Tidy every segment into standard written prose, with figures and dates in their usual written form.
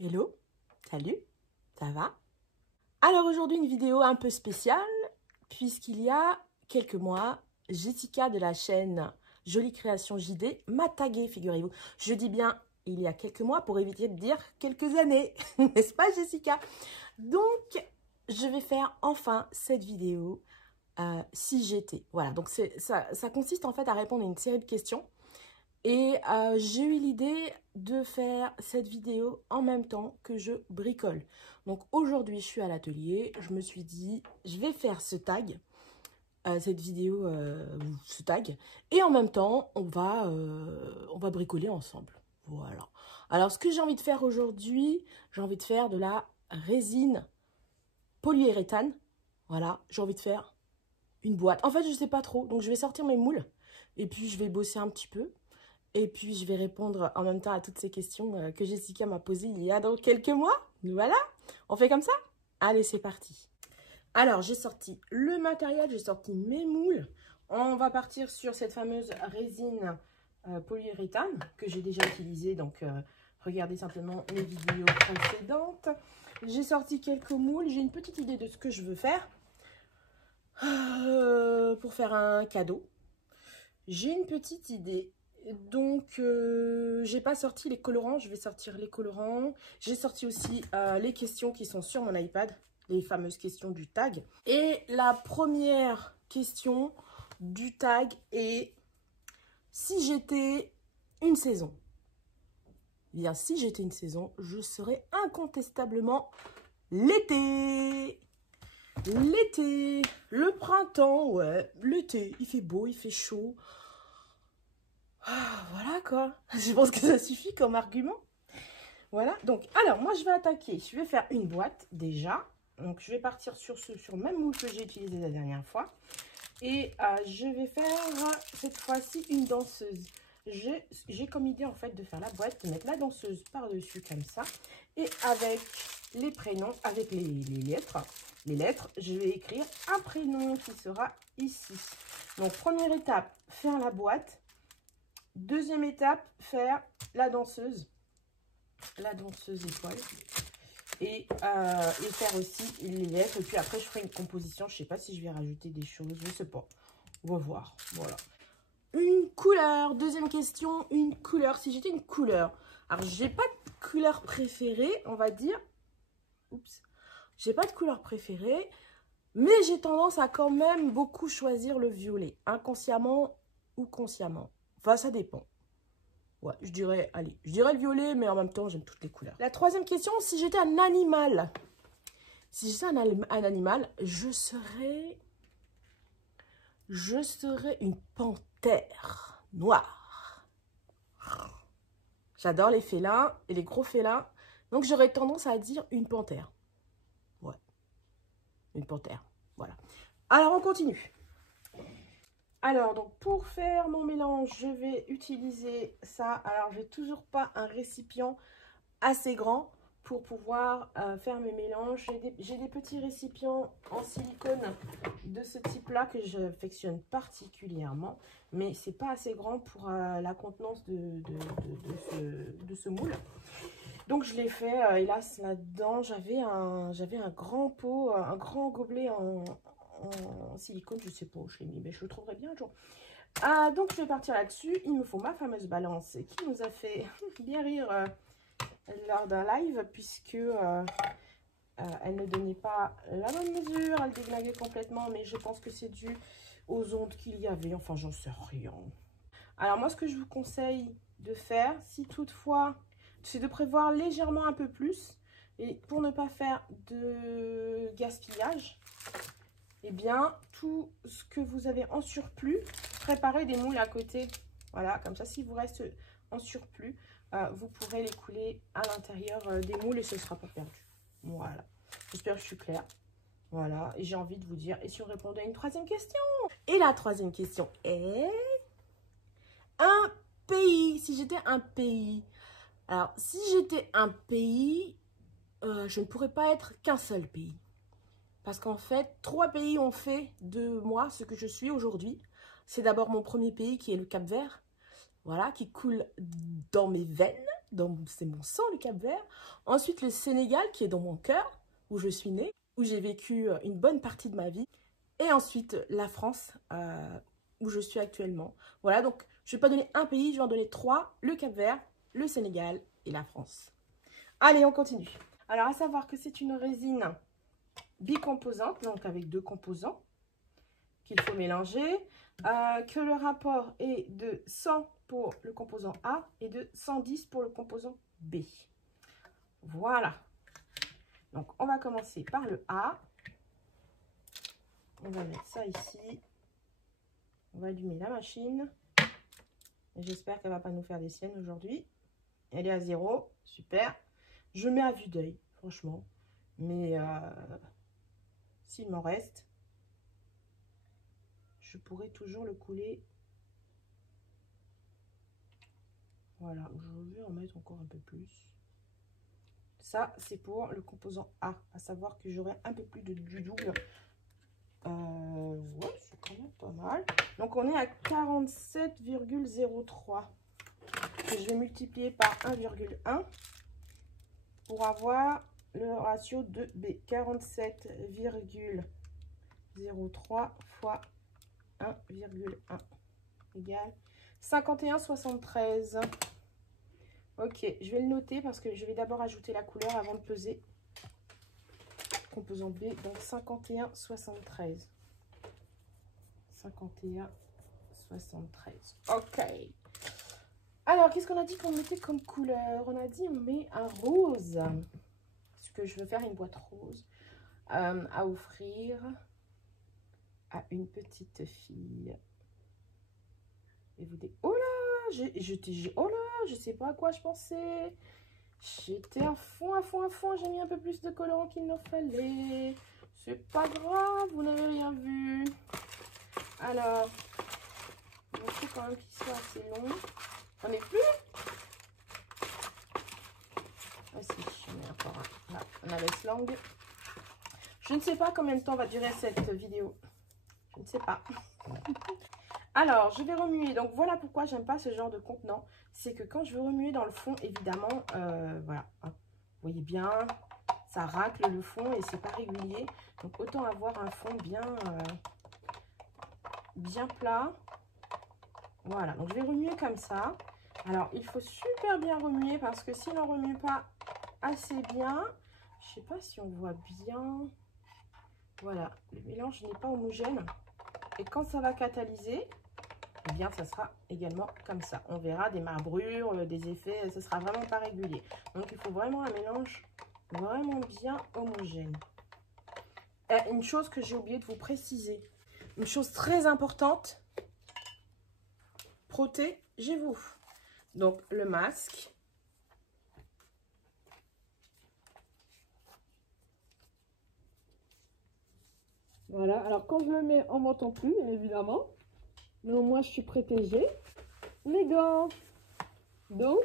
Hello, salut, ça va? Alors aujourd'hui une vidéo un peu spéciale puisqu'il y a quelques mois, Jessica de la chaîne Jolie Création JD m'a tagué, figurez-vous. Je dis bien il y a quelques mois pour éviter de dire quelques années, n'est-ce pas Jessica? Donc je vais faire enfin cette vidéo si j'étais. Voilà, donc ça consiste en fait à répondre à une série de questions. Et j'ai eu l'idée de faire cette vidéo en même temps que je bricole. Donc aujourd'hui, je suis à l'atelier. Je me suis dit, je vais faire ce tag, cette vidéo, ce tag. Et en même temps, on va bricoler ensemble. Voilà. Alors, ce que j'ai envie de faire aujourd'hui, j'ai envie de faire de la résine polyuréthane. Voilà, j'ai envie de faire une boîte. En fait, je ne sais pas trop. Donc, je vais sortir mes moules. Et puis, je vais bosser un petit peu. Et puis, je vais répondre en même temps à toutes ces questions que Jessica m'a posées il y a donc quelques mois. Voilà, on fait comme ça? Allez, c'est parti. Alors, j'ai sorti le matériel, j'ai sorti mes moules. On va partir sur cette fameuse résine polyuréthane que j'ai déjà utilisée. Donc, regardez simplement mes vidéos précédentes. J'ai sorti quelques moules. J'ai une petite idée de ce que je veux faire pour faire un cadeau. J'ai une petite idée. Donc, j'ai pas sorti les colorants, je vais sortir les colorants. J'ai sorti aussi les questions qui sont sur mon iPad, les fameuses questions du tag. Et la première question du tag est « Si j'étais une saison ?» Eh bien, si j'étais une saison, je serais incontestablement l'été. L'été, le printemps, ouais, l'été, il fait beau, il fait chaud. Ah, voilà quoi, je pense que ça suffit comme argument. Voilà, donc, alors, moi, je vais attaquer. Je vais faire une boîte, déjà. Donc, je vais partir sur le même moule que j'ai utilisé la dernière fois. Et je vais faire, cette fois-ci, une danseuse. J'ai comme idée, en fait, de faire la boîte, de mettre la danseuse par-dessus, comme ça. Et avec les prénoms, avec les lettres, je vais écrire un prénom qui sera ici. Donc, première étape, faire la boîte. Deuxième étape, faire la danseuse étoile. Et faire aussi les lettres. Et puis après, je ferai une composition. Je ne sais pas si je vais rajouter des choses. Je ne sais pas. On va voir. Voilà. Une couleur. Deuxième question. Une couleur. Si j'étais une couleur. Alors, j'ai pas de couleur préférée, on va dire. Oups. J'ai pas de couleur préférée. Mais j'ai tendance à quand même beaucoup choisir le violet. Inconsciemment ou consciemment. Enfin, ça dépend. Ouais, je dirais le violet, mais en même temps, j'aime toutes les couleurs. La troisième question, si j'étais un animal. Si j'étais un animal, je serais une panthère noire. J'adore les félins et les gros félins. Donc, j'aurais tendance à dire une panthère. Ouais, une panthère. Voilà. Alors, on continue. Alors, donc, pour faire mon mélange, je vais utiliser ça. Alors, j'ai toujours pas un récipient assez grand pour pouvoir faire mes mélanges. J'ai des petits récipients en silicone de ce type-là que j'affectionne particulièrement. Mais c'est pas assez grand pour la contenance de ce moule. Donc, je l'ai fait, hélas, là-dedans. J'avais un grand pot, un grand gobelet en silicone, je sais pas où je l'ai mis, mais je le trouverai bien un jour. Donc je vais partir là-dessus. Il me faut ma fameuse balance qui nous a fait bien rire lors d'un live, puisque elle ne donnait pas la bonne mesure, elle déglinguait complètement, mais je pense que c'est dû aux ondes qu'il y avait, enfin j'en sais rien. Alors moi, ce que je vous conseille de faire, si toutefois, c'est de prévoir légèrement un peu plus, et pour ne pas faire de gaspillage. Eh bien, tout ce que vous avez en surplus, préparez des moules à côté. Voilà, comme ça, s'il vous reste en surplus, vous pourrez les couler à l'intérieur des moules et ce ne sera pas perdu. Voilà, j'espère que je suis claire. Voilà, et j'ai envie de vous dire, et si on répondait à une troisième question? Et la troisième question est... un pays, si j'étais un pays. Alors, si j'étais un pays, je ne pourrais pas être qu'un seul pays. Parce qu'en fait, 3 pays ont fait de moi ce que je suis aujourd'hui. C'est d'abord mon premier pays qui est le Cap-Vert. Voilà, qui coule dans mes veines. c'est mon sang, le Cap-Vert. Ensuite, le Sénégal, qui est dans mon cœur, où je suis née, où j'ai vécu une bonne partie de ma vie. Et ensuite, la France, où je suis actuellement. Voilà, donc je ne vais pas donner un pays, je vais en donner 3. Le Cap-Vert, le Sénégal et la France. Allez, on continue. Alors, à savoir que c'est une résine bicomposante, donc avec 2 composants qu'il faut mélanger. Que le rapport est de 100 pour le composant A et de 110 pour le composant B. Voilà. Donc, on va commencer par le A. On va mettre ça ici. On va allumer la machine. J'espère qu'elle ne va pas nous faire des siennes aujourd'hui. Elle est à 0. Super. Je mets à vue d'œil, franchement. Mais s'il m'en reste, je pourrais toujours le couler. Voilà. Je vais en mettre encore un peu plus. Ça, c'est pour le composant A. À savoir que j'aurai un peu plus du double. Ouais, c'est quand même pas mal. Donc, on est à 47,03. Que je vais multiplier par 1,1 pour avoir le ratio de B. 47,03 fois 1,1 égale 51,73. Ok, je vais le noter parce que je vais d'abord ajouter la couleur avant de peser. Composant B, donc 51,73. 51,73. Ok. Alors, qu'est-ce qu'on a dit qu'on mettait comme couleur? On a dit on met un rose. Parce que je veux faire une boîte rose à offrir à une petite fille. Et vous dites, oh là, oh là, je sais pas à quoi je pensais. J'étais à fond. J'ai mis un peu plus de colorant qu'il n'en fallait. C'est pas grave, vous n'avez rien vu. Alors, il faut quand même qu'il soit assez long. On est plus. Ah si, je mets encore un. Là, on a laisse langue. Je ne sais pas combien de temps va durer cette vidéo. Je ne sais pas. Alors, je vais remuer. Donc, voilà pourquoi j'aime pas ce genre de contenant. C'est que quand je veux remuer dans le fond, évidemment, voilà. Vous voyez bien, ça racle le fond et c'est pas régulier. Donc, autant avoir un fond bien plat. Voilà. Donc, je vais remuer comme ça. Alors, il faut super bien remuer parce que si on ne remue pas assez bien, je ne sais pas si on voit bien. Voilà, le mélange n'est pas homogène. Et quand ça va catalyser, eh bien, ça sera également comme ça. On verra des marbrures, des effets, ce sera vraiment pas régulier. Donc, il faut vraiment un mélange vraiment bien homogène. Et une chose que j'ai oublié de vous préciser, une chose très importante, protégez-vous. Donc, le masque. Voilà, alors quand je le mets, on ne m'entend plus, évidemment. Mais au moins, je suis protégée. Les gants. Donc,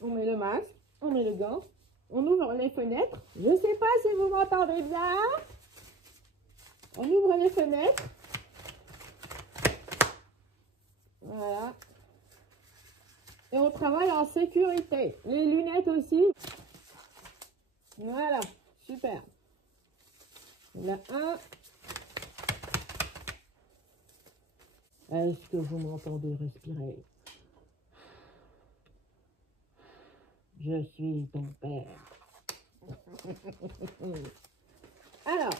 on met le masque, on met le gant, on ouvre les fenêtres. Je ne sais pas si vous m'entendez bien. On ouvre les fenêtres. Voilà. Et on travaille en sécurité. Les lunettes aussi. Voilà, super. Là, un. Est-ce que vous m'entendez respirer? Je suis ton père. Alors,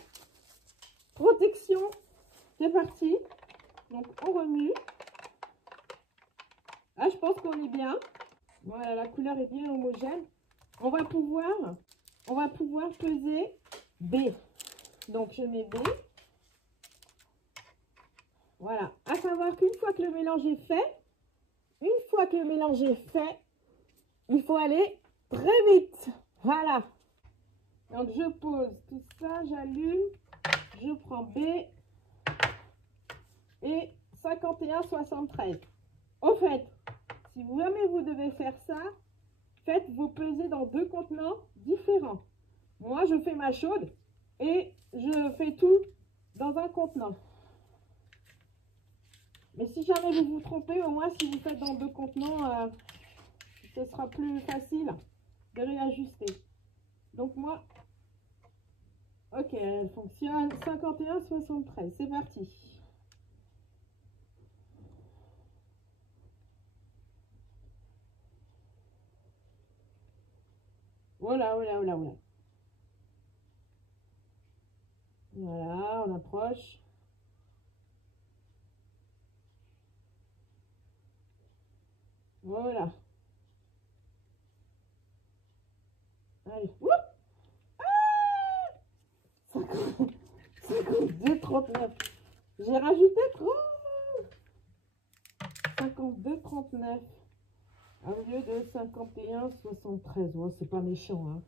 protection, c'est parti. Donc, on remue. Là, je pense qu'on est bien. Voilà, la couleur est bien homogène. On va pouvoir peser B. Donc, je mets B. Voilà. À savoir qu'une fois que le mélange est fait, il faut aller très vite. Voilà. Donc, je pose tout ça, j'allume, je prends B et 51,73. Au fait, si jamais vous devez faire ça, faites-vous peser dans 2 contenants différents. Moi, je fais ma chaude et je fais tout dans un contenant. Mais si jamais vous vous trompez, au moins si vous faites dans 2 contenants, ce sera plus facile de réajuster. Donc moi, ok, elle fonctionne. 51,73, c'est parti. Voilà, voilà, voilà, voilà. Voilà, on approche. Voilà. Allez. Wouh! Ah, 52,39. J'ai rajouté trop. 52,39 au lieu de 51,73. Ouais, c'est pas méchant, hein.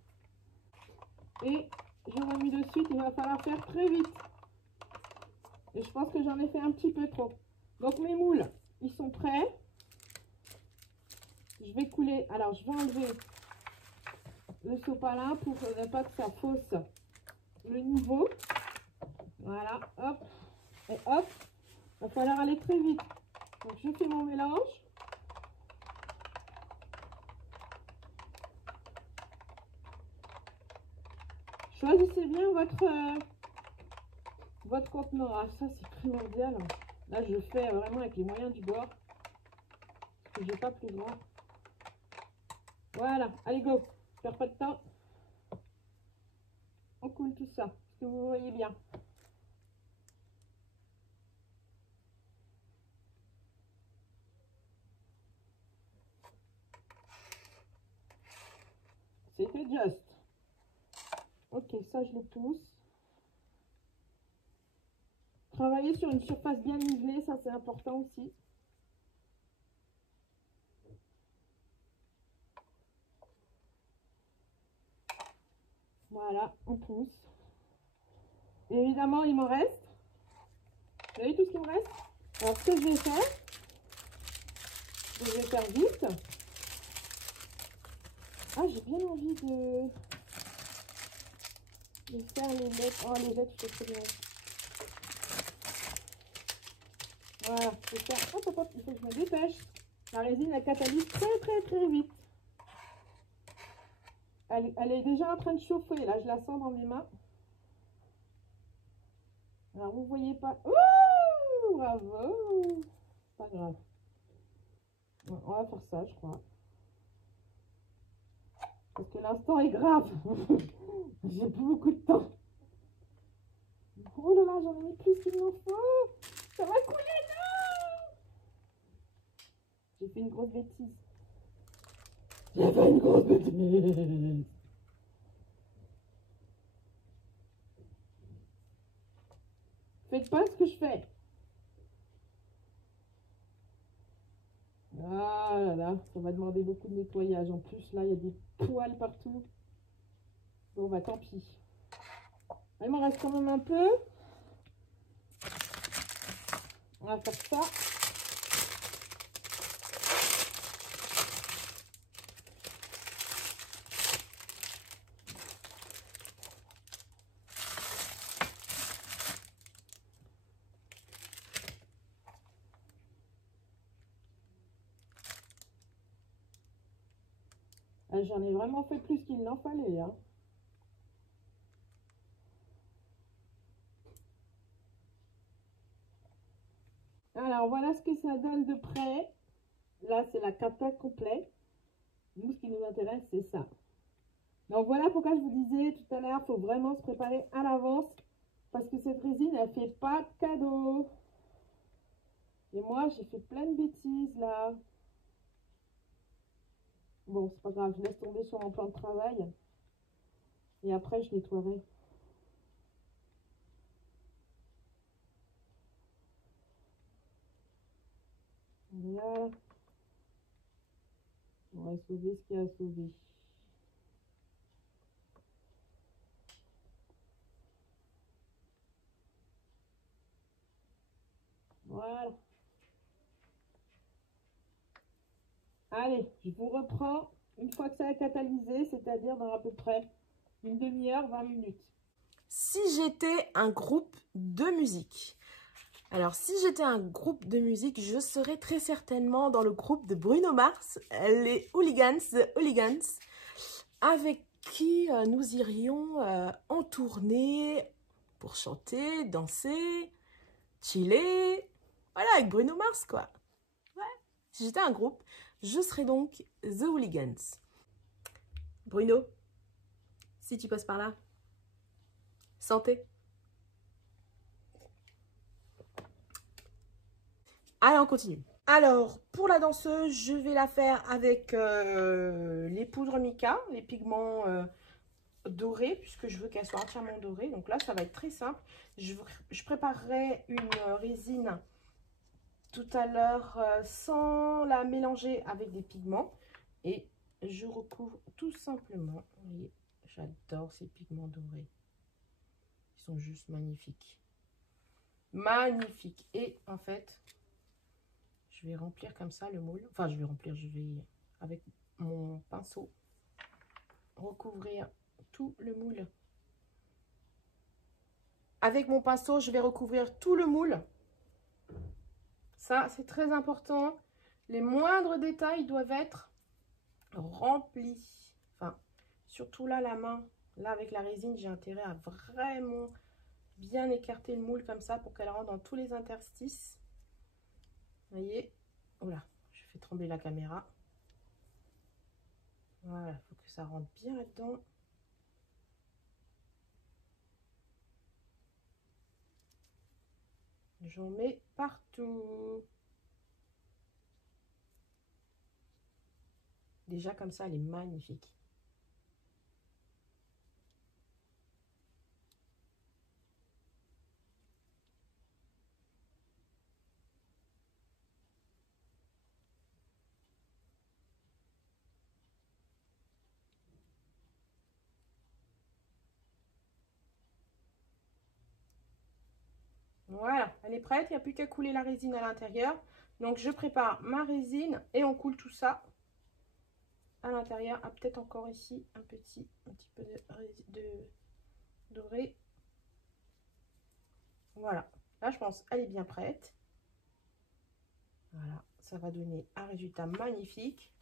Et j'aurais mis de suite, il va falloir faire très vite. Et je pense que j'en ai fait un petit peu trop. Donc mes moules, ils sont prêts. Je vais couler. Alors, je vais enlever le sopalin pour ne pas que ça fausse le niveau. Voilà, hop. Et hop. Il va falloir aller très vite. Donc, je fais mon mélange. Choisissez bien votre contenant. Ah, ça, c'est primordial. Là, je fais vraiment avec les moyens du bord. Parce que j'ai pas plus grand. Voilà, allez go, je perds pas de temps. On coule tout ça, parce que vous voyez bien. C'était juste. Ok, ça je le pousse. Travailler sur une surface bien nivelée, ça c'est important aussi. Voilà, on pousse. Et évidemment, il m'en reste. Vous voyez tout ce qu'il me reste? Alors, ce que je vais faire vite. Ah, j'ai bien envie de faire les lettres. Oh, les lettres, je fais trop bien. Voilà, je vais faire. Hop, hop, hop, il faut que je me dépêche. La résine, elle catalyse très, très, très vite. Elle est déjà en train de chauffer. Là, je la sens dans mes mains. Alors, vous voyez pas. Ouh, bravo. Pas grave. Bon, on va faire ça, je crois. Parce que l'instant est grave. J'ai plus beaucoup de temps. Oh là là, j'en ai mis plus qu'il m'en faut. Ça va couler, non. J'ai fait une grosse bêtise. J'ai fait une grosse bêtise. Faites pas ce que je fais. Ah là là, ça va demander beaucoup de nettoyage. En plus, là, il y a des poils partout. Bon, bah tant pis. Il m'en reste quand même un peu. On va faire ça. J'en ai vraiment fait plus qu'il n'en fallait, hein. Alors, voilà ce que ça donne de près. Là, c'est la cata complète. Nous, ce qui nous intéresse, c'est ça. Donc, voilà pourquoi je vous disais tout à l'heure, il faut vraiment se préparer à l'avance. Parce que cette résine, elle fait pas de cadeau. Et moi, j'ai fait plein de bêtises, là. Bon, c'est pas grave, je laisse tomber sur mon plan de travail. Et après, je nettoierai. Voilà. On va sauver ce qu'il y a à sauver. Voilà. Allez, je vous reprends une fois que ça a catalysé, c'est-à-dire dans à peu près une demi-heure, 20 minutes. Si j'étais un groupe de musique, Alors, si j'étais un groupe de musique, je serais très certainement dans le groupe de Bruno Mars, les Hooligans, The Hooligans, avec qui nous irions en tournée pour chanter, danser, chiller. Voilà, avec Bruno Mars, quoi. Ouais. Si j'étais un groupe, je serais donc The Hooligans. Bruno, si tu passes par là, santé. Allez, on continue. Alors, pour la danseuse, je vais la faire avec les poudres mica, les pigments dorés, puisque je veux qu'elle soit entièrement dorée. Donc là, ça va être très simple. Je préparerai une résine tout à l'heure sans la mélanger avec des pigments. Et je recouvre tout simplement. Vous voyez, j'adore ces pigments dorés. Ils sont juste magnifiques. Magnifiques. Et en fait, je vais remplir comme ça le moule. Enfin, je vais avec mon pinceau recouvrir tout le moule. Avec mon pinceau, je vais recouvrir tout le moule. Ça, c'est très important. Les moindres détails doivent être remplis. Enfin, surtout là, la main. Là, avec la résine, j'ai intérêt à vraiment bien écarter le moule comme ça pour qu'elle rentre dans tous les interstices. Vous voyez? Oula, je fais trembler la caméra. Voilà, il faut que ça rentre bien là-dedans. J'en mets partout. Déjà comme ça, elle est magnifique. Voilà, elle est prête, il n'y a plus qu'à couler la résine à l'intérieur. Donc je prépare ma résine et on coule tout ça à l'intérieur. Ah, peut-être encore ici un petit peu de doré. Voilà, là je pense qu'elle est bien prête. Voilà, ça va donner un résultat magnifique.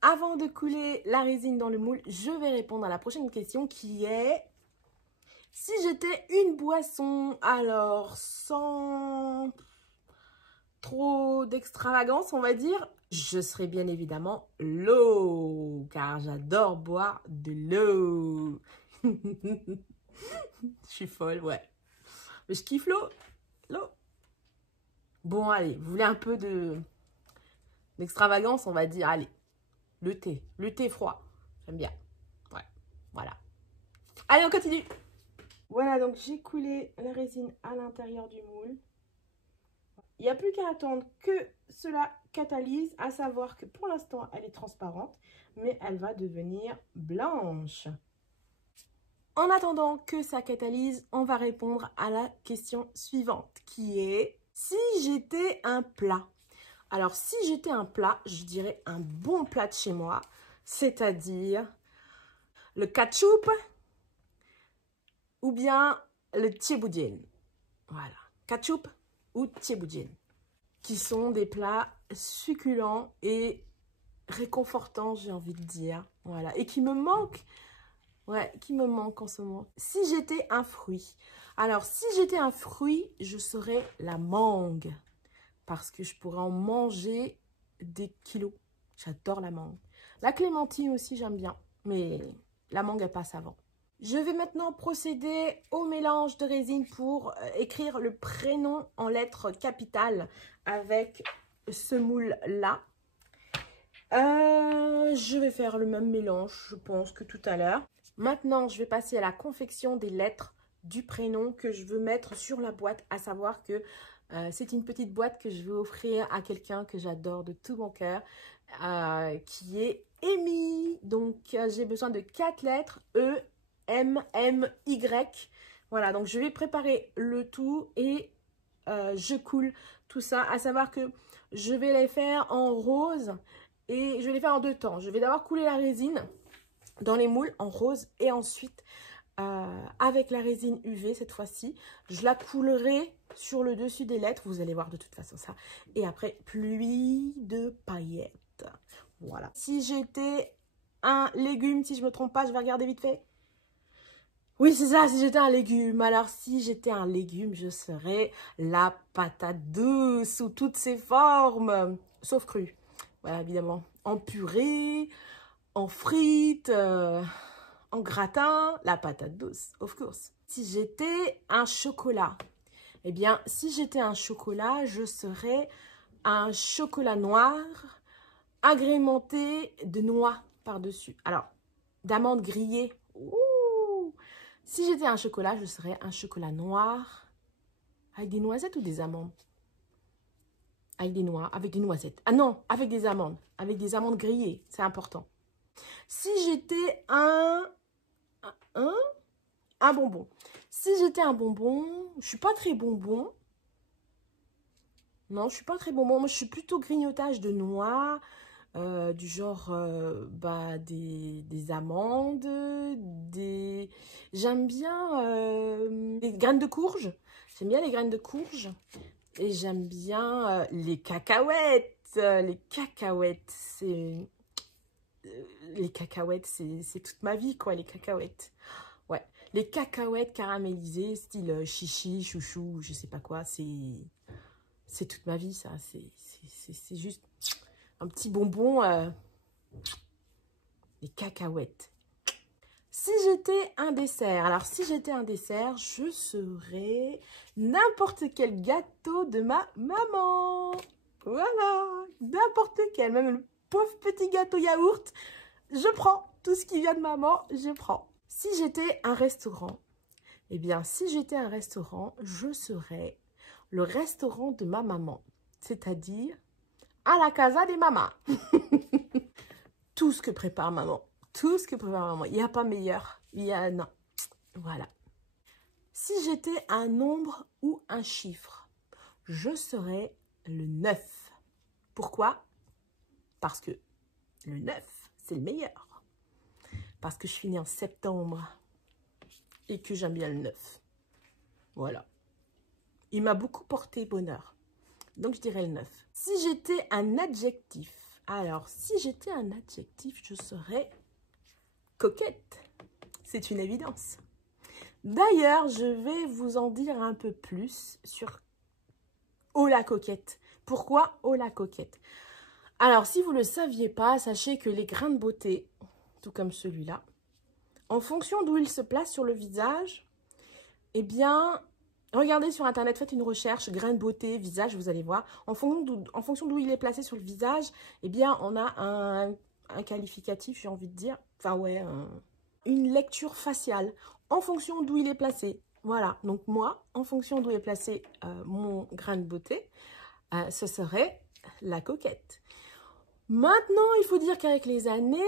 Avant de couler la résine dans le moule, je vais répondre à la prochaine question qui est: si j'étais une boisson, alors sans trop d'extravagance, on va dire, je serais bien évidemment l'eau, car j'adore boire de l'eau. Je suis folle, ouais. Mais je kiffe l'eau. Bon, allez, vous voulez un peu d'extravagance, on va dire, allez, le thé froid, j'aime bien. Ouais, voilà. Allez, on continue. Voilà, donc j'ai coulé la résine à l'intérieur du moule. Il n'y a plus qu'à attendre que cela catalyse, à savoir que pour l'instant, elle est transparente, mais elle va devenir blanche. En attendant que ça catalyse, on va répondre à la question suivante, qui est: si j'étais un plat. Alors, si j'étais un plat, je dirais un bon plat de chez moi, c'est-à-dire le ketchup ou bien le tchéboudienne. Voilà, ketchup ou tchéboudienne, qui sont des plats succulents et réconfortants, j'ai envie de dire. Voilà, et qui me manquent. Ouais, qui me manque en ce moment. Si j'étais un fruit. Alors, si j'étais un fruit, je serais la mangue. Parce que je pourrais en manger des kilos. J'adore la mangue. La clémentine aussi, j'aime bien. Mais la mangue, elle passe avant. Je vais maintenant procéder au mélange de résine pour écrire le prénom en lettres capitales avec ce moule-là. Je vais faire le même mélange, je pense, que tout à l'heure. Maintenant, je vais passer à la confection des lettres du prénom que je veux mettre sur la boîte, à savoir que c'est une petite boîte que je vais offrir à quelqu'un que j'adore de tout mon cœur, qui est Amy. Donc, j'ai besoin de 4 lettres, E, M, M, Y. Voilà, donc je vais préparer le tout et je coule tout ça, à savoir que je vais les faire en rose et je vais les faire en 2 temps. Je vais d'abord couler la résine dans les moules en rose et ensuite avec la résine UV cette fois-ci. Je la coulerai sur le dessus des lettres. Vous allez voir de toute façon ça. Et après, pluie de paillettes. Voilà. Si j'étais un légume, si je ne me trompe pas, je vais regarder vite fait. Oui, c'est ça, si j'étais un légume. Alors, si j'étais un légume, je serais la patate douce sous toutes ses formes. Sauf crue. Voilà, évidemment. En purée, en frites, en gratin, la patate douce, of course. Si j'étais un chocolat, eh bien, si j'étais un chocolat, je serais un chocolat noir agrémenté de noix par-dessus. Alors, d'amandes grillées. Ouh! Si j'étais un chocolat, je serais un chocolat noir avec des noisettes ou des amandes? Avec des noix, avec des noisettes. Ah non, avec des amandes grillées, c'est important. Si j'étais un bonbon. Si j'étais un bonbon, je suis pas très bonbon. Non, je suis pas très bonbon. Moi, je suis plutôt grignotage de noix, du genre des amandes, j'aime bien les graines de courge. J'aime bien les graines de courge. Et j'aime bien les cacahuètes. Les cacahuètes, c'est toute ma vie, quoi, les cacahuètes. Ouais, les cacahuètes caramélisées, style chichi, chouchou, je sais pas quoi, c'est toute ma vie, ça. C'est juste un petit bonbon, les cacahuètes. Si j'étais un dessert, alors si j'étais un dessert, je serais n'importe quel gâteau de ma maman. Voilà, n'importe lequel, même le pauvre petit gâteau yaourt, je prends. Tout ce qui vient de maman, je prends. Si j'étais un restaurant, eh bien, si j'étais un restaurant, je serais le restaurant de ma maman, c'est-à-dire à la casa des mamas. Tout ce que prépare maman, tout ce que prépare maman, il n'y a pas meilleur, non, voilà. Si j'étais un nombre ou un chiffre, je serais le 9. Pourquoi? Parce que le 9, c'est le meilleur. Parce que je suis née en septembre et que j'aime bien le 9. Voilà. Il m'a beaucoup porté bonheur. Donc, je dirais le 9. Si j'étais un adjectif, alors, si j'étais un adjectif, je serais coquette. C'est une évidence. D'ailleurs, je vais vous en dire un peu plus sur Oh la coquette. Pourquoi Oh la coquette? Alors, si vous ne le saviez pas, sachez que les grains de beauté, tout comme celui-là, en fonction d'où ils se placent sur le visage, eh bien, regardez sur Internet, faites une recherche, grains de beauté, visage, vous allez voir. En fonction d'où il est placé sur le visage, eh bien, on a un qualificatif, j'ai envie de dire. Enfin, ouais, une lecture faciale en fonction d'où il est placé. Voilà, donc moi, en fonction d'où est placé mon grain de beauté, ce serait la coquette. Maintenant, il faut dire qu'avec les années,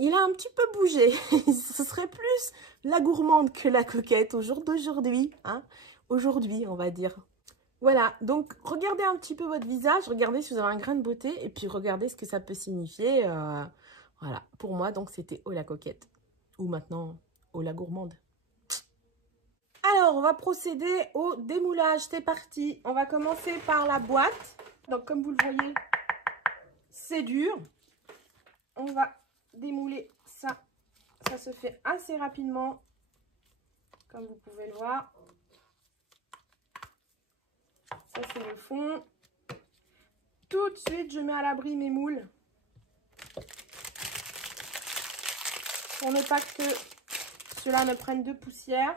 il a un petit peu bougé. Ce serait plus la gourmande que la coquette au jour d'aujourd'hui. Hein? Aujourd'hui, on va dire. Voilà, donc regardez un petit peu votre visage, regardez si vous avez un grain de beauté et puis regardez ce que ça peut signifier. Voilà, pour moi, donc c'était Oh la coquette. Ou maintenant, Oh la gourmande. Alors, on va procéder au démoulage. C'est parti. On va commencer par la boîte. Donc, comme vous le voyez, c'est dur. On va démouler ça. Ça se fait assez rapidement, comme vous pouvez le voir. Ça, c'est le fond. Tout de suite, je mets à l'abri mes moules. Pour ne pas que cela ne prenne de poussière.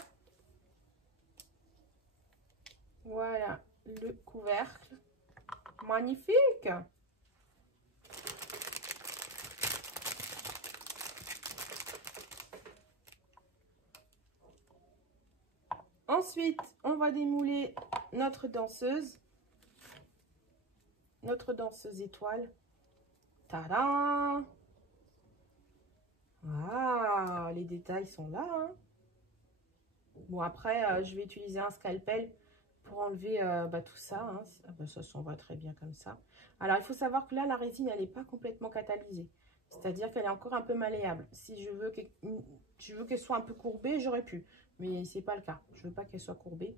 Voilà le couvercle. Magnifique! Ensuite, on va démouler notre danseuse étoile. Tadam! Ah, les détails sont là. Hein. Bon, après, je vais utiliser un scalpel pour enlever tout ça. Hein. Ça s'en va très bien comme ça. Alors, il faut savoir que là, la résine, elle n'est pas complètement catalysée. C'est-à-dire qu'elle est encore un peu malléable. Si je veux qu'elle soit un peu courbée, j'aurais pu. Mais c'est pas le cas. Je veux pas qu'elle soit courbée.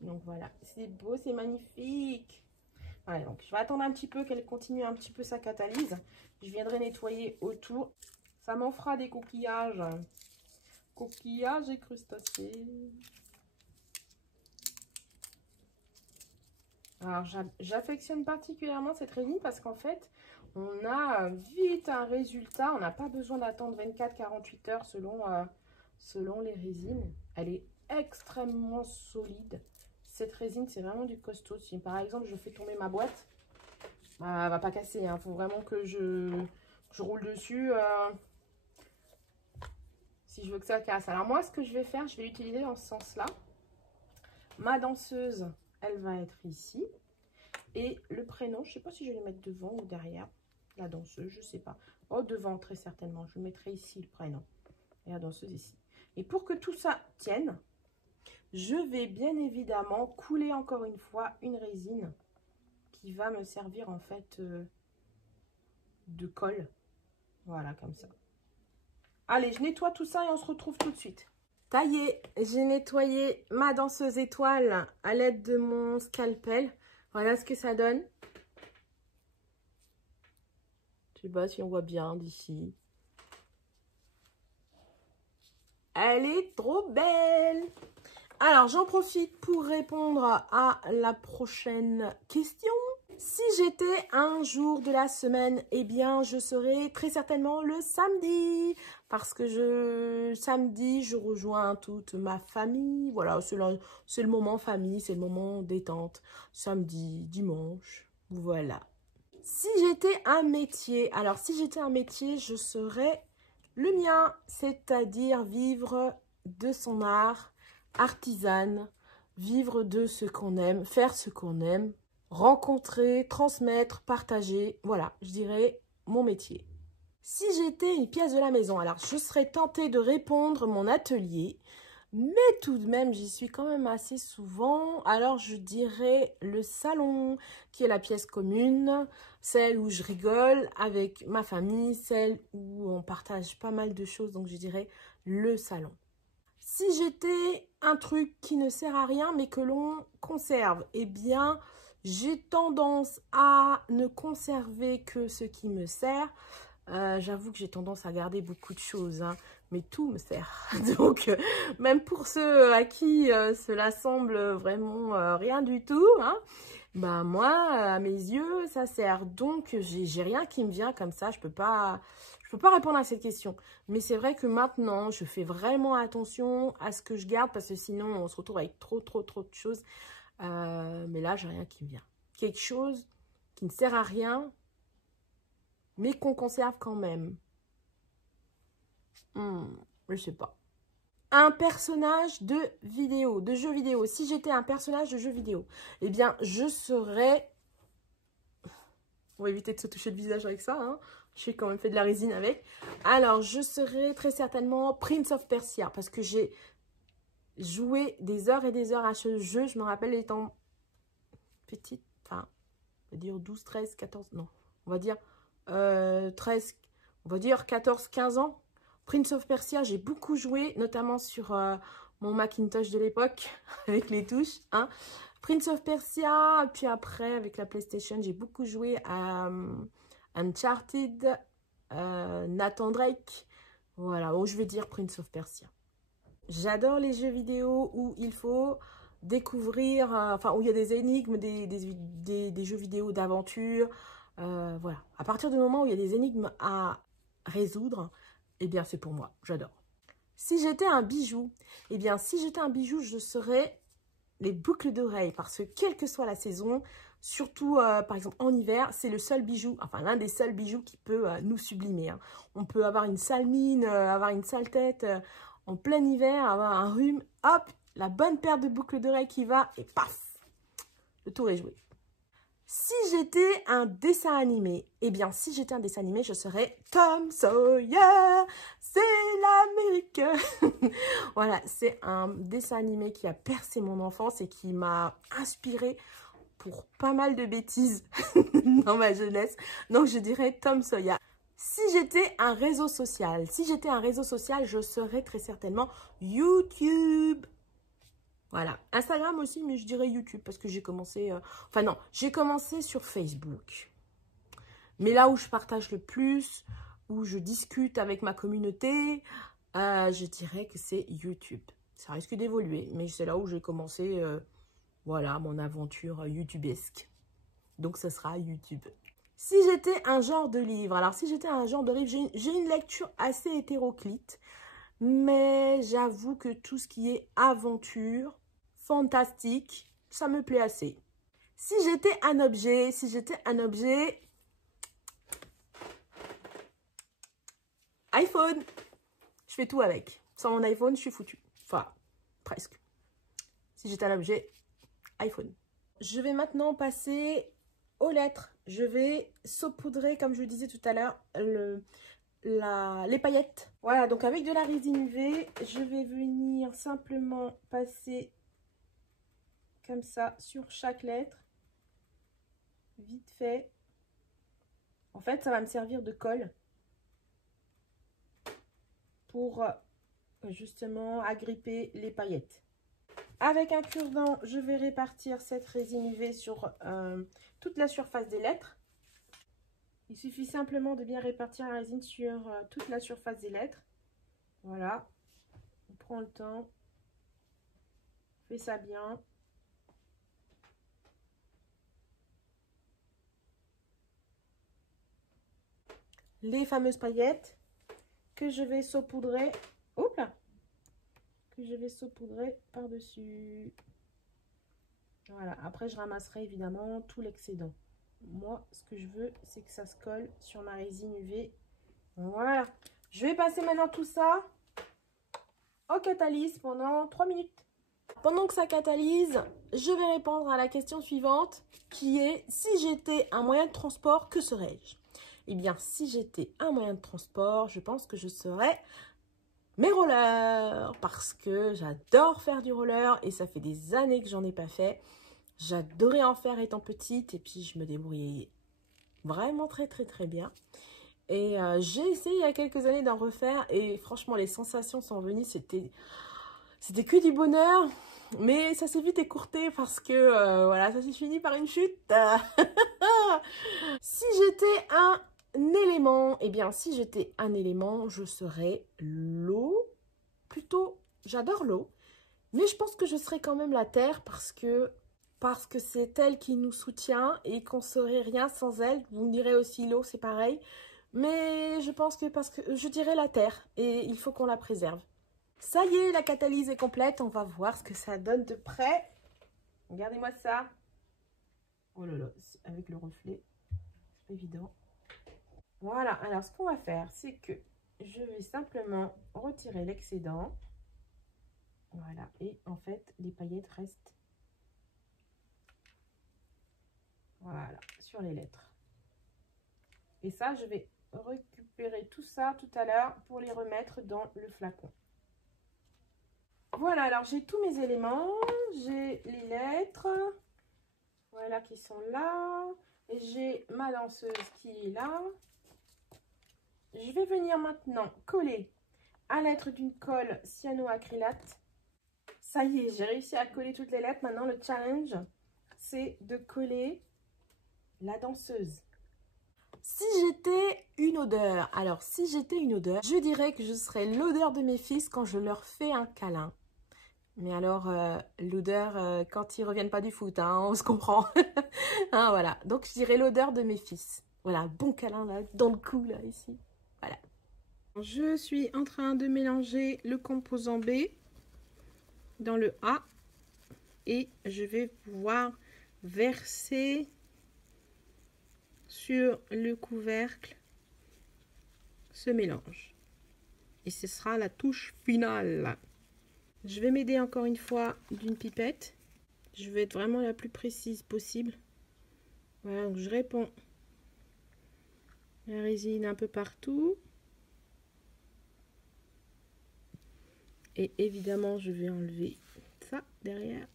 Donc voilà. C'est beau, c'est magnifique. Voilà, donc je vais attendre un petit peu qu'elle continue un petit peu sa catalyse. Je viendrai nettoyer autour. Ça m'en fera des coquillages. Coquillages et crustacés. Alors, j'affectionne particulièrement cette résine parce qu'en fait, on a vite un résultat. On n'a pas besoin d'attendre 24-48 heures selon les résines. Elle est extrêmement solide. Cette résine, c'est vraiment du costaud. Si par exemple, je fais tomber ma boîte, elle ne va pas casser. Il faut vraiment que je roule dessus si je veux que ça casse. Alors moi, ce que je vais faire, je vais utiliser dans ce sens-là. Ma danseuse, elle va être ici. Et le prénom, je ne sais pas si je vais le mettre devant ou derrière la danseuse, je ne sais pas. Oh, devant, très certainement. Je mettrai ici le prénom et la danseuse ici. Et pour que tout ça tienne, je vais bien évidemment couler encore une fois une résine qui va me servir en fait de colle. Voilà, comme ça. Allez, je nettoie tout ça et on se retrouve tout de suite. Ça y est, j'ai nettoyé ma danseuse étoile à l'aide de mon scalpel. Voilà ce que ça donne. Je sais pas si on voit bien d'ici. Elle est trop belle! Alors, j'en profite pour répondre à la prochaine question. Si j'étais un jour de la semaine, eh bien, je serais très certainement le samedi. Parce que samedi, je rejoins toute ma famille. Voilà, c'est le moment famille, c'est le moment détente. Samedi, dimanche, voilà. Si j'étais un métier, alors si j'étais un métier, je serais le mien. C'est-à-dire vivre de son art, artisane, vivre de ce qu'on aime, faire ce qu'on aime. Rencontrer, transmettre, partager, voilà, je dirais mon métier. Si j'étais une pièce de la maison, alors je serais tentée de répondre mon atelier, mais tout de même, j'y suis quand même assez souvent. Alors je dirais le salon, qui est la pièce commune, celle où je rigole avec ma famille, celle où on partage pas mal de choses, donc je dirais le salon. Si j'étais un truc qui ne sert à rien, mais que l'on conserve, eh bien, j'ai tendance à ne conserver que ce qui me sert. J'avoue que j'ai tendance à garder beaucoup de choses, hein, mais tout me sert. Donc, même pour ceux à qui cela semble vraiment rien du tout, hein, bah moi, à mes yeux, ça sert. Donc, j'ai rien qui me vient comme ça. Je peux pas répondre à cette question. Mais c'est vrai que maintenant, je fais vraiment attention à ce que je garde parce que sinon, on se retrouve avec trop de choses. Mais là, j'ai rien qui me vient. Quelque chose qui ne sert à rien, mais qu'on conserve quand même. Je sais pas. Un personnage de jeu vidéo. Si j'étais un personnage de jeu vidéo, eh bien, je serais... On va éviter de se toucher le visage avec ça, hein. J'ai quand même fait de la résine avec. Alors, je serais très certainement Prince of Persia parce que j'ai joué des heures et des heures à ce jeu. Je me rappelle étant petite, enfin, on va dire 12, 13, 14, non, on va dire 13, on va dire 14, 15 ans. Prince of Persia, j'ai beaucoup joué, notamment sur mon Macintosh de l'époque, avec les touches, hein. Prince of Persia, puis après, avec la PlayStation, j'ai beaucoup joué à Uncharted, Nathan Drake, voilà, bon, je vais dire Prince of Persia. J'adore les jeux vidéo où il faut découvrir, enfin, où il y a des énigmes, des jeux vidéo d'aventure, voilà. À partir du moment où il y a des énigmes à résoudre, eh bien, c'est pour moi, j'adore. Si j'étais un bijou, eh bien, si j'étais un bijou, je serais les boucles d'oreilles, parce que quelle que soit la saison, surtout par exemple en hiver, c'est le seul bijou, enfin l'un des seuls bijoux qui peut nous sublimer, hein. On peut avoir une sale mine, avoir une sale tête en plein hiver, avoir un rhume, hop, la bonne paire de boucles d'oreilles qui va et paf, le tour est joué. Si j'étais un dessin animé, eh bien, si j'étais un dessin animé, je serais Tom Sawyer, c'est l'Amérique. Voilà, c'est un dessin animé qui a percé mon enfance et qui m'a inspiré pour pas mal de bêtises dans ma jeunesse. Donc, je dirais Tom Sawyer. Si j'étais un réseau social, je serais très certainement YouTube. Voilà. Instagram aussi, mais je dirais YouTube parce que j'ai commencé... Enfin non, j'ai commencé sur Facebook. Mais là où je partage le plus, où je discute avec ma communauté, je dirais que c'est YouTube. Ça risque d'évoluer, mais c'est là où j'ai commencé, voilà, mon aventure youtubesque. Donc, ce sera YouTube. Si j'étais un genre de livre, alors si j'étais un genre de livre, j'ai une lecture assez hétéroclite, mais j'avoue que tout ce qui est aventure, fantastique, ça me plaît assez. Si j'étais un objet, iPhone. Je fais tout avec. Sans mon iPhone, je suis foutue. Enfin, presque. Si j'étais un objet, iPhone. Je vais maintenant passer aux lettres. Je vais saupoudrer, comme je le disais tout à l'heure, les paillettes. Voilà, donc avec de la résine UV, je vais venir simplement passer comme ça sur chaque lettre. Vite fait. En fait, ça va me servir de colle pour justement agripper les paillettes. Avec un cure-dent, je vais répartir cette résine UV sur toute la surface des lettres. Il suffit simplement de bien répartir la résine sur toute la surface des lettres. Voilà. On prend le temps. On fait ça bien. Les fameuses paillettes que je vais saupoudrer. Oups là! Que je vais saupoudrer par-dessus. Voilà. Après, je ramasserai évidemment tout l'excédent. Moi, ce que je veux, c'est que ça se colle sur ma résine UV. Voilà. Je vais passer maintenant tout ça au catalyse pendant 3 minutes. Pendant que ça catalyse, je vais répondre à la question suivante qui est: si j'étais un moyen de transport, que serais-je? Eh bien, si j'étais un moyen de transport, je pense que je serais mes rollers, parce que j'adore faire du roller et ça fait des années que j'en ai pas fait. J'adorais en faire étant petite et puis je me débrouillais vraiment très bien. Et j'ai essayé il y a quelques années d'en refaire et franchement les sensations sont venues, c'était que du bonheur. Mais ça s'est vite écourté parce que voilà, ça s'est fini par une chute. Si j'étais un élément, eh bien si j'étais un élément, je serais l'eau. Plutôt, j'adore l'eau, mais je pense que je serais quand même la terre parce que c'est elle qui nous soutient et qu'on ne serait rien sans elle. Vous me direz aussi l'eau, c'est pareil. Mais je pense que parce que je dirais la terre et il faut qu'on la préserve. Ça y est, la catalyse est complète. On va voir ce que ça donne de près. Regardez-moi ça. Oh là là, avec le reflet, c'est pas évident. Voilà, alors ce qu'on va faire, c'est que je vais simplement retirer l'excédent. Voilà, et en fait, les paillettes restent, voilà, sur les lettres. Et ça, je vais récupérer tout ça tout à l'heure pour les remettre dans le flacon. Voilà, alors j'ai tous mes éléments. J'ai les lettres, voilà, qui sont là. J'ai ma danseuse qui est là. Je vais venir maintenant coller à l'aide d'une colle cyanoacrylate. Ça y est, j'ai réussi à coller toutes les lettres. Maintenant, le challenge, c'est de coller la danseuse. Si j'étais une odeur, alors si j'étais une odeur, je dirais que je serais l'odeur de mes fils quand je leur fais un câlin. Mais alors, l'odeur quand ils reviennent pas du foot, hein, on se comprend. Hein, voilà, donc je dirais l'odeur de mes fils. Voilà, bon câlin là, dans le cou, là, ici. Voilà. Je suis en train de mélanger le composant B dans le A. Et je vais pouvoir verser sur le couvercle ce mélange. Et ce sera la touche finale. Je vais m'aider encore une fois d'une pipette. Je vais être vraiment la plus précise possible. Voilà, donc je répands la résine un peu partout. Et évidemment, je vais enlever ça derrière.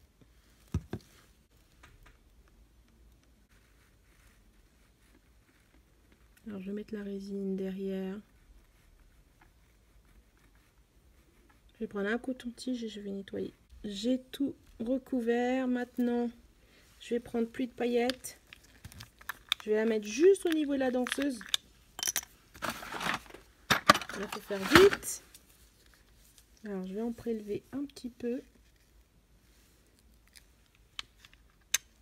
Alors, je vais mettre la résine derrière. Je vais prendre un coton-tige et je vais nettoyer. J'ai tout recouvert. Maintenant, je vais prendre plus de paillettes. Je vais la mettre juste au niveau de la danseuse. Il faut faire vite. Alors, je vais en prélever un petit peu.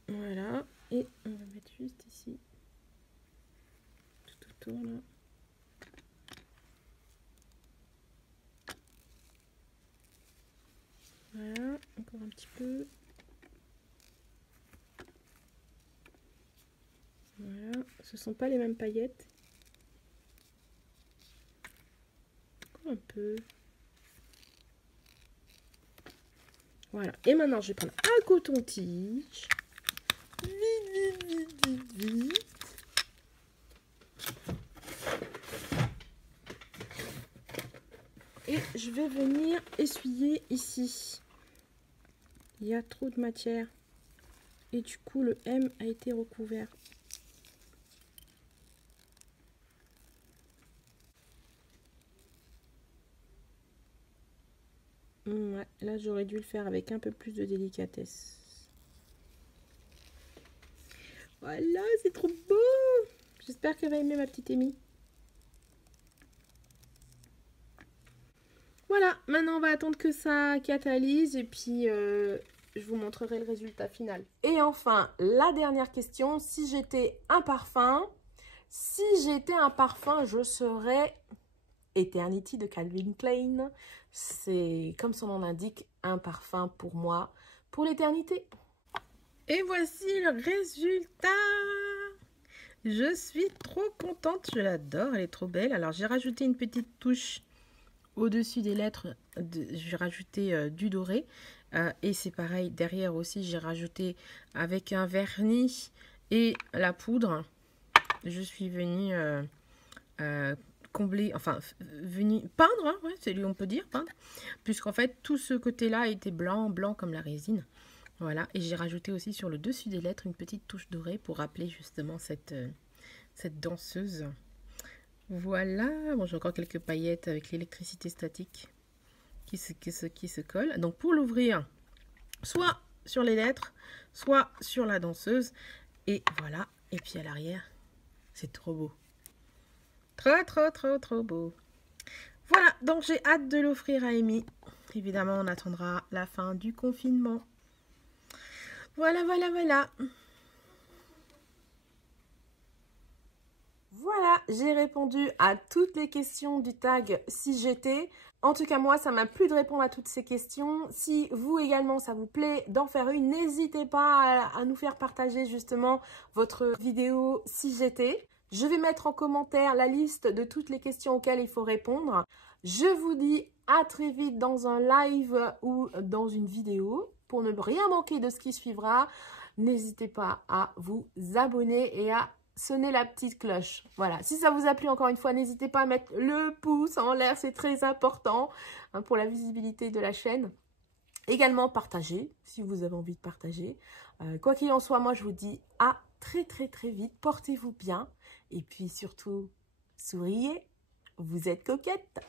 Voilà. Et on va mettre juste ici. Tout autour, là. Voilà. Encore un petit peu. Voilà. Ce ne sont pas les mêmes paillettes. Encore un peu. Voilà. Et maintenant, je vais prendre un coton-tige. Vite, vite, vite, vite, vite. Et je vais venir essuyer ici. Il y a trop de matière. Et du coup, le M a été recouvert. Ouais, là, j'aurais dû le faire avec un peu plus de délicatesse. Voilà, c'est trop beau. J'espère qu'elle va aimer ma petite Amy. Voilà, maintenant on va attendre que ça catalyse et puis je vous montrerai le résultat final. Et enfin, la dernière question, si j'étais un parfum, je serais Eternity de Calvin Klein. C'est, comme son nom l'indique, un parfum pour moi, pour l'éternité. Et voici le résultat. Je suis trop contente, je l'adore, elle est trop belle. Alors j'ai rajouté une petite touche au-dessus des lettres, j'ai rajouté du doré. Et c'est pareil, derrière aussi, j'ai rajouté avec un vernis et la poudre. Je suis venue combler, enfin, venue peindre, hein, ouais, c'est lui on peut dire, peindre. Puisqu'en fait, tout ce côté-là était blanc, blanc comme la résine. Voilà, et j'ai rajouté aussi sur le dessus des lettres une petite touche dorée pour rappeler justement cette danseuse. Voilà, bon, j'ai encore quelques paillettes avec l'électricité statique qui se colle. Donc pour l'ouvrir, soit sur les lettres, soit sur la danseuse. Et voilà, et puis à l'arrière, c'est trop beau. Trop, trop, trop, trop beau. Voilà, donc j'ai hâte de l'offrir à Amy. Évidemment, on attendra la fin du confinement. Voilà, voilà, voilà. Voilà, j'ai répondu à toutes les questions du tag si j'étais. En tout cas, moi, ça m'a plu de répondre à toutes ces questions. Si vous également, ça vous plaît d'en faire une, n'hésitez pas à nous faire partager justement votre vidéo si j'étais. Je vais mettre en commentaire la liste de toutes les questions auxquelles il faut répondre. Je vous dis à très vite dans un live ou dans une vidéo. Pour ne rien manquer de ce qui suivra, n'hésitez pas à vous abonner et à sonner la petite cloche. Voilà, si ça vous a plu, encore une fois, n'hésitez pas à mettre le pouce en l'air, c'est très important hein, pour la visibilité de la chaîne. Également, partagez, si vous avez envie de partager. Quoi qu'il en soit, moi, je vous dis à très, très, très vite. Portez-vous bien. Et puis, surtout, souriez. Vous êtes coquette.